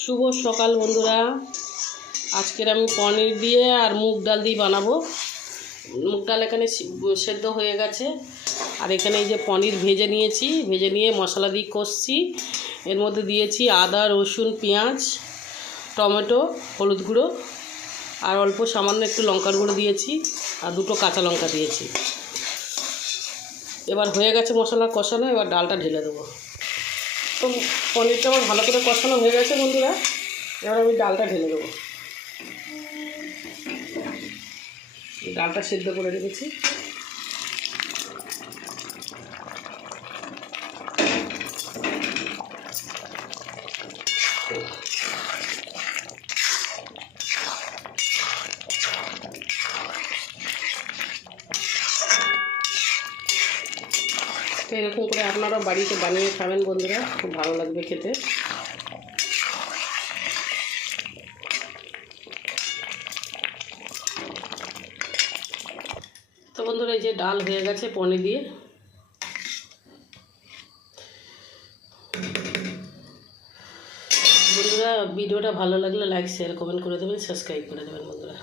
শুভ সকাল বন্ধুরা। আজকের আমি পনির দিয়ে আর মুগ ডাল দিয়ে বানাবো। মুগ ডাল এখানে সেদ্ধ হয়ে গেছে, আর এখানে এই যে পনির ভেজে নিয়েছি, ভেজে নিয়ে মশলা দিয়ে কষছি। এর মধ্যে দিয়েছি আদা, রসুন, পেঁয়াজ, টমেটো, হলুদ গুঁড়ো আর অল্প সামান্য একটু লঙ্কার গুঁড়ো দিয়েছি, আর দুটো কাঁচা লঙ্কা দিয়েছি। এবার হয়ে গেছে মশলা কষানো, এবার ডালটা ঢেলে দেবো। তো পনিরটা আমার ভালো করে কষানো হয়ে গেছে বন্ধুরা, এবার আমি ডালটা ঢেলে দেবো। ডালটা সেদ্ধ করে রেখেছি। তো এরকম করে আপনারা বাড়িতে বানিয়ে খাবেন বন্ধুরা, খুব ভালো লাগবে খেতে। তো বন্ধুরা এই যে ডাল হয়ে গেছে পনির দিয়ে। বন্ধুরা ভিডিওটা ভালো লাগলে লাইক, শেয়ার, কমেন্ট করে দেবেন, সাবস্ক্রাইব করে দেবেন বন্ধুরা।